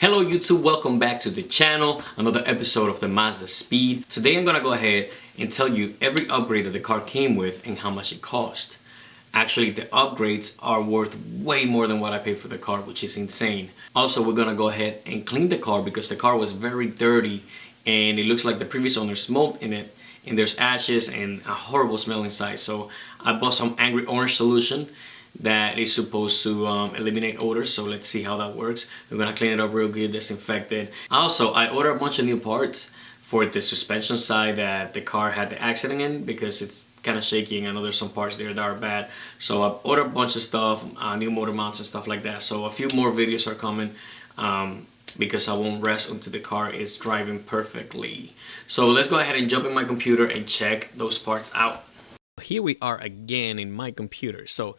Hello YouTube, welcome back to the channel, another episode of the Mazdaspeed. Today I'm gonna go ahead and tell you every upgrade that the car came with and how much it cost. Actually, the upgrades are worth way more than what I paid for the car, which is insane. Also, we're gonna go ahead and clean the car because the car was very dirty and it looks like the previous owner smoked in it, and there's ashes and a horrible smell inside. So I bought some Angry Orange solution that is supposed to eliminate odors, so let's see how that works. We're gonna clean it up real good, disinfect it. Also, I ordered a bunch of new parts for the suspension side that the car had the accident in because it's kind of shaky, and I know there's some parts there that are bad. So I've ordered a bunch of stuff, new motor mounts and stuff like that. So a few more videos are coming because I won't rest until the car is driving perfectly. So let's go ahead and jump in my computer and check those parts out. Here we are again in my computer. So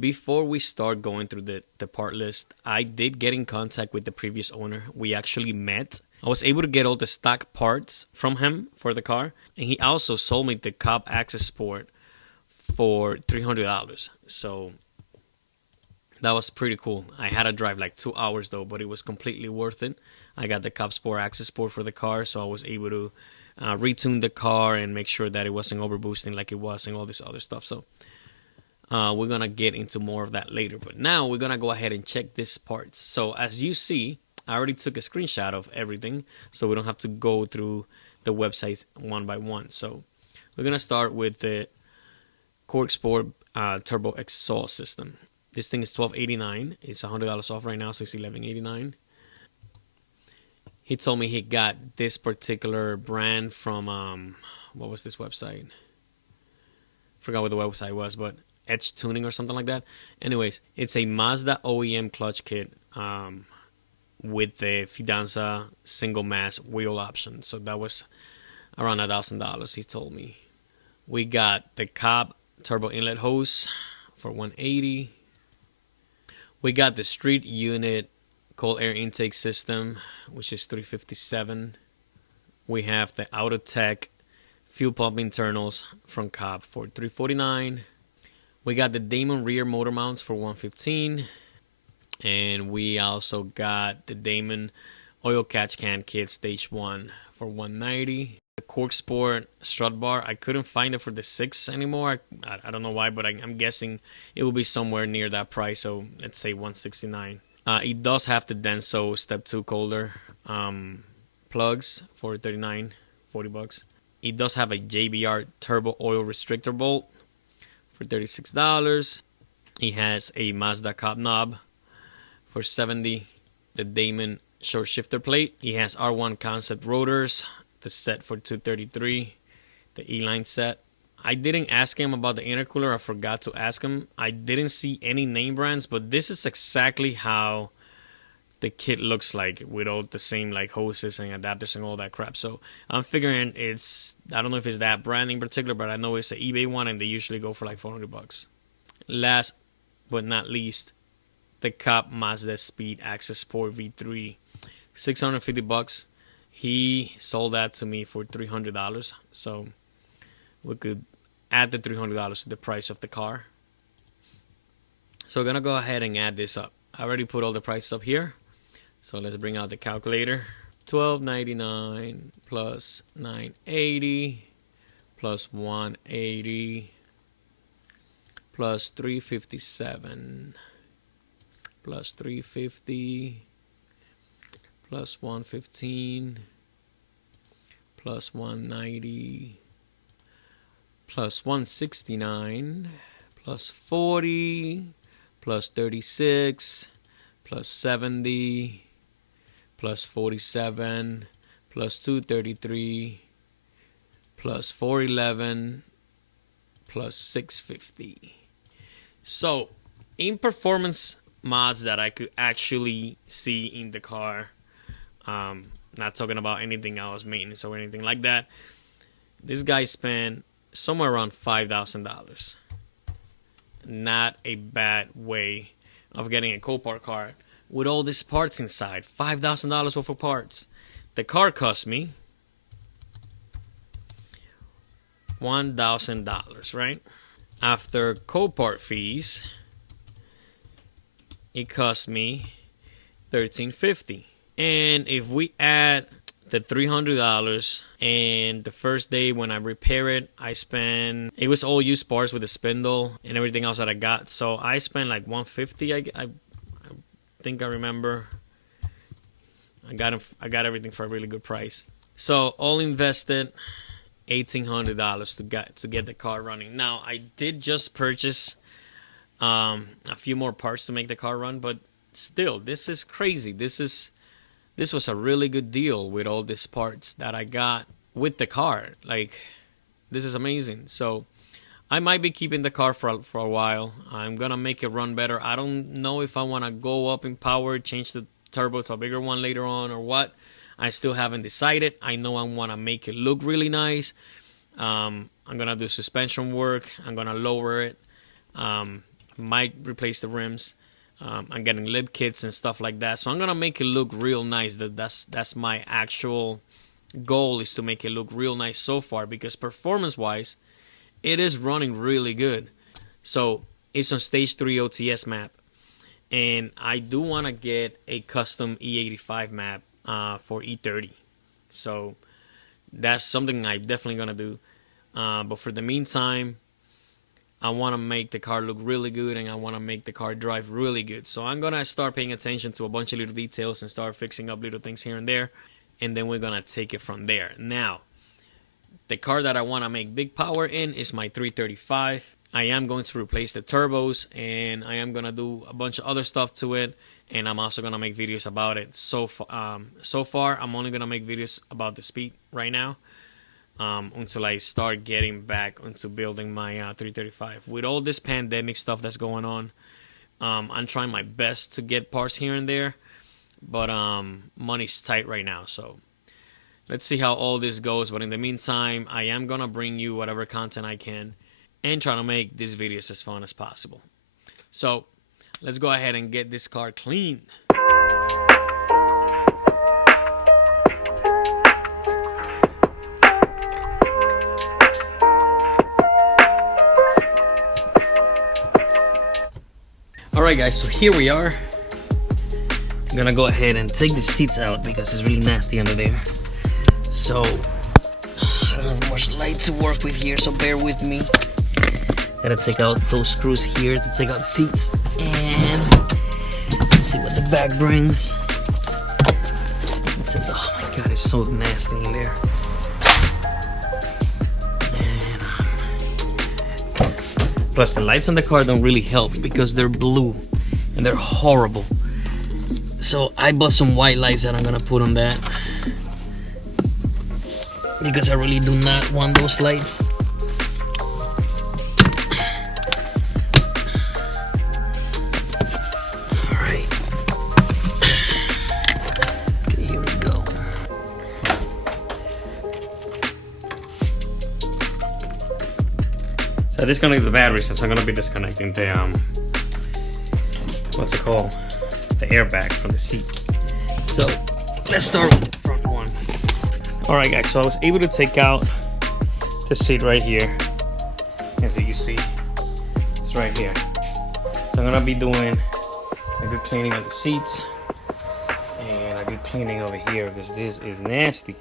before we start going through the part list, I did get in contact with the previous owner. We actually met. I was able to get all the stock parts from him for the car, and he also sold me the Cop Access Sport for $300. So that was pretty cool. I had to drive like 2 hours though, but it was completely worth it. I got the Cop Sport Access Sport for the car, so I was able to retune the car and make sure that it wasn't overboosting like it was and all this other stuff. So we're gonna get into more of that later, but now we're gonna go ahead and check these parts. So as you see, I already took a screenshot of everything, so we don't have to go through the websites one by one. So we're gonna start with the Cork Sport turbo exhaust system. This thing is $12.89. It's $100 off right now, so it's $11.89. He told me he got this particular brand from what was this website? Forgot what the website was, but Edge Tuning or something like that. Anyways, it's a Mazda OEM clutch kit with the Fidanza single mass wheel option. So that was around $1,000, he told me. We got the Cobb turbo inlet hose for $180. We got the street unit cold air intake system, which is $357. We have the Autotech fuel pump internals from Cobb for $349. We got the Damon rear motor mounts for $115, and we also got the Damon oil catch can kit stage 1 for $190. The Cork Sport strut bar, I couldn't find it for the 6 anymore. I don't know why, but I'm guessing it will be somewhere near that price, so let's say $169. It does have the Denso Step 2 colder plugs for $39, $40. It does have a JBR turbo oil restrictor bolt for $36. He has a Mazda cop knob for $70. The Damon short shifter plate. He has R1 concept rotors. The set for $233. The E-line set. I didn't ask him about the intercooler. I forgot to ask him. I didn't see any name brands, but this is exactly how the kit looks like, with all the same like hoses and adapters and all that crap. So I'm figuring I don't know if it's that brand in particular, but I know it's an eBay one, and they usually go for like $400. Last but not least, the Cop Mazdaspeed Access Sport V3, $650. He sold that to me for $300, so we could add the $300 to the price of the car. So we're gonna go ahead and add this up. I already put all the prices up here. So let's bring out the calculator. $12.99 plus $980 plus $180 plus $357 plus $350 plus $115 plus $190 plus $169 plus $40 plus $36 plus $70 plus $47 plus $233 plus $411 plus $650. So in performance mods that I could actually see in the car, not talking about anything else, maintenance or anything like that, this guy spent somewhere around $5,000. Not a bad way of getting a Copart car with all these parts inside. $5,000 worth of parts. The car cost me $1,000, right? After Copart fees, it cost me $1,350. And if we add the $300, and the first day when I repair it, it was all used parts with the spindle and everything else that I got. So I spent like $150. I think I remember. I got everything for a really good price. So all invested $1,800 to get the car running. Now I did just purchase a few more parts to make the car run, but still, this is crazy. This was a really good deal with all these parts that I got with the car. Like, this is amazing. So I might be keeping the car for a while. I'm gonna make it run better. I don't know if I want to go up in power, change the turbo to a bigger one later on, or what. I still haven't decided. I know I want to make it look really nice. I'm gonna do suspension work. I'm gonna lower it. Might replace the rims. I'm getting lip kits and stuff like that. So I'm gonna make it look real nice. That's my actual goal, is to make it look real nice so far, because performance-wise, it is running really good. So it's on stage 3 OTS map, and I do want to get a custom E85 map for E30. So that's something I'm definitely gonna do. But for the meantime, I want to make the car look really good, and I want to make the car drive really good. So I'm going to start paying attention to a bunch of little details and start fixing up little things here and there. And then we're going to take it from there. Now, the car that I want to make big power in is my 335. I am going to replace the turbos, and I am going to do a bunch of other stuff to it. And I'm also going to make videos about it. So far, I'm only going to make videos about the speed right now. Until I start getting back into building my 335. With all this pandemic stuff that's going on, I'm trying my best to get parts here and there, but money's tight right now. So let's see how all this goes. But in the meantime, I am gonna bring you whatever content I can and try to make these videos as fun as possible. So let's go ahead and get this car clean. Alright guys, so here we are. I'm gonna go ahead and take the seats out because it's really nasty under there. So I don't have much light to work with here, so bear with me. Gotta take out those screws here to take out the seats, and let's see what the back brings. Oh my god, it's so nasty in there. Plus the lights on the car don't really help because they're blue and they're horrible. So I bought some white lights that I'm gonna put on that, because I really do not want those lights. Alright. Okay, here we go. So I disconnected the battery, so I'm gonna be disconnecting the what's it called? The airbag from the seat. So let's start with the front one. Alright guys, so I was able to take out the seat right here. As you see, it's right here. So I'm gonna be doing a good cleaning of the seats and a good cleaning over here, because this is nasty.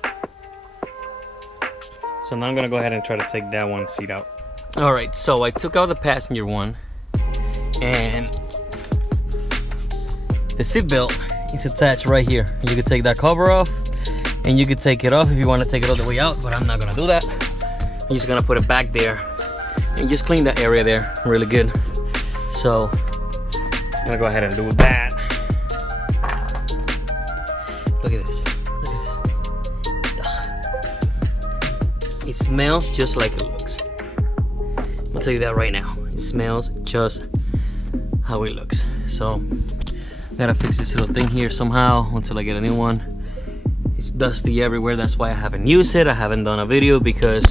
So now I'm gonna go ahead and try to take that one seat out. Alright, so I took out the passenger one, and the seat belt is attached right here. You can take that cover off, and you can take it off if you want to take it all the way out, but I'm not gonna do that. I'm just gonna put it back there and just clean that area there really good. So I'm gonna go ahead and do that. Look at this. Look at this. It smells just like it looks. I'll tell you that right now. It smells just how it looks. So gotta fix this little thing here somehow until I get a new one. It's dusty everywhere. That's why I haven't used it. I haven't done a video because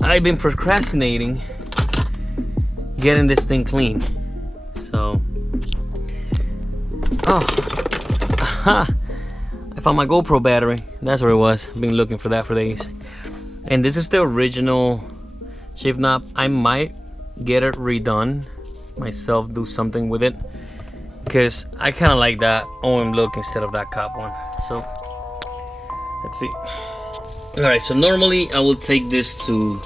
I've been procrastinating getting this thing clean. So aha, I found my GoPro battery. That's where it was. I've been looking for that for days. And this is the original shift knob. I might get it redone myself, do something with it, because I kind of like that OM look instead of that cop one. So let's see. All right, so normally I will take this to,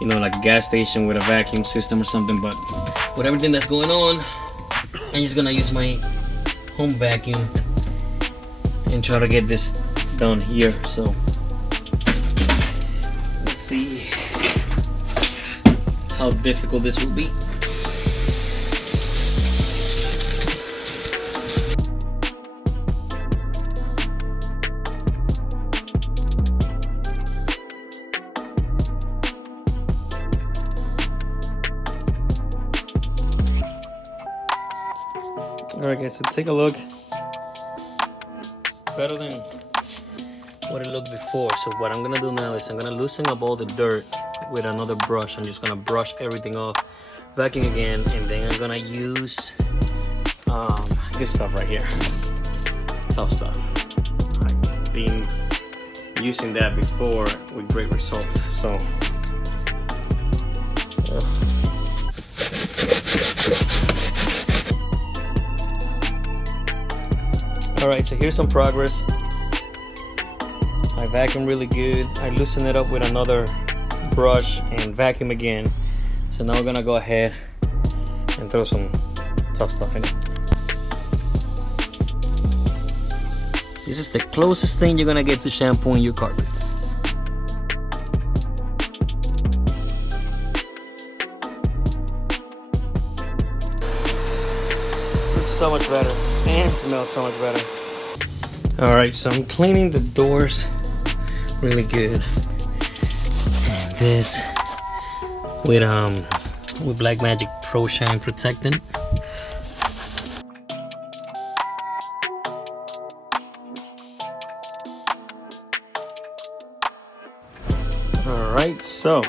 you know, like a gas station with a vacuum system or something, but with everything that's going on, I'm just gonna use my home vacuum and try to get this done here. So let's see how difficult this will be. Alright guys, so take a look. It's better than what it looked before. So what I'm gonna do now is I'm gonna loosen up all the dirt with another brush. I'm just gonna brush everything off, vacuum again, and then I'm gonna use this stuff right here. Tough stuff. I've been using that before with great results. So alright, so here's some progress. I vacuum really good. I loosen it up with another brush and vacuum again. So now we're gonna go ahead and throw some tough stuff in it. This is the closest thing you're gonna get to shampooing your carpets. It's so much better and smells so much better. Alright, so I'm cleaning the doors really good. And this with Black Magic Pro Shine Protectant. Alright, so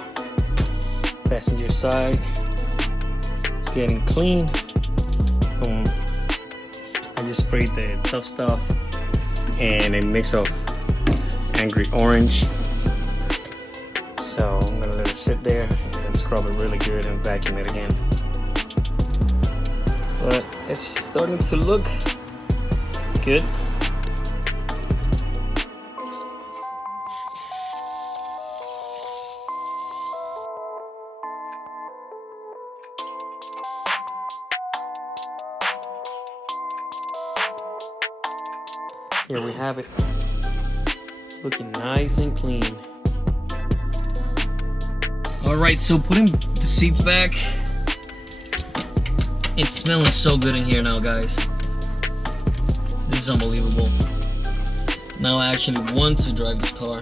passenger side is getting clean. Boom. I just sprayed the tough stuff and a mix of angry orange. So I'm gonna let it sit there and then scrub it really good and vacuum it again. But it's starting to look good. Here we have it, looking nice and clean. All right, so putting the seats back, it's smelling so good in here now, guys. This is unbelievable. Now I actually want to drive this car.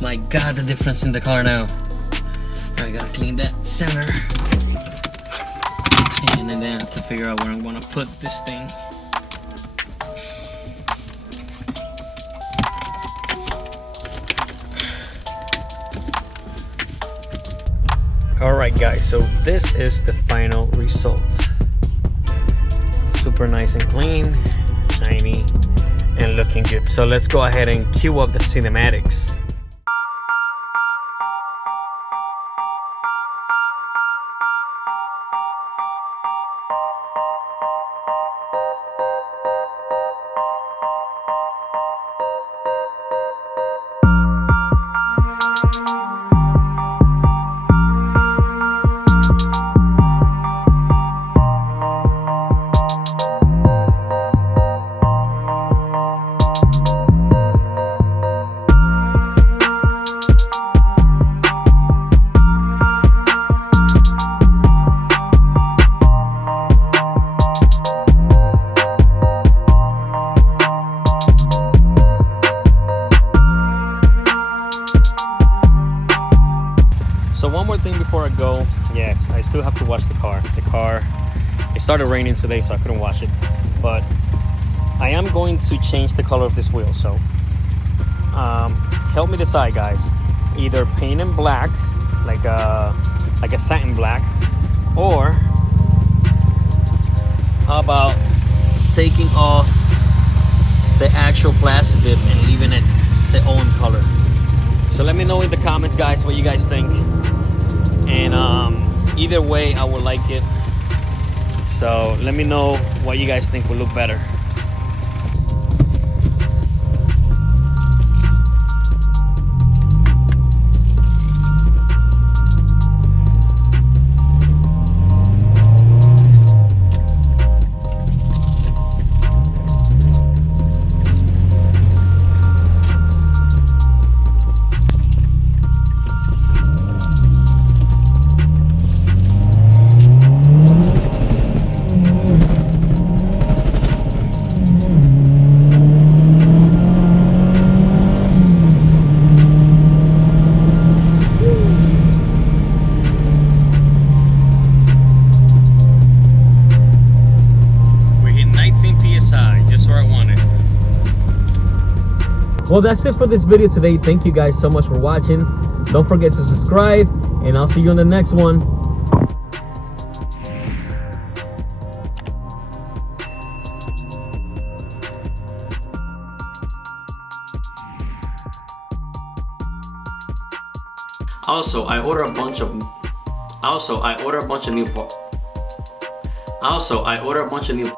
My God, the difference in the car now. I gotta clean that center. And then I have to figure out where I'm gonna put this thing. Alright guys, so this is the final result. Super nice and clean, shiny, and looking good. So let's go ahead and cue up the cinematics. So one more thing before I go. Yes, I still have to wash the car. It started raining today, so I couldn't wash it. But I am going to change the color of this wheel. So help me decide, guys. Either paint in black, like a satin black, or how about taking off the actual plastic bit and leaving it the OM color. So let me know in the comments, guys, what you guys think. and either way I would like it. So let me know what you guys think would look better. Well, that's it for this video today. Thank you guys so much for watching. Don't forget to subscribe, and I'll see you on the next one. Also, I order a bunch of new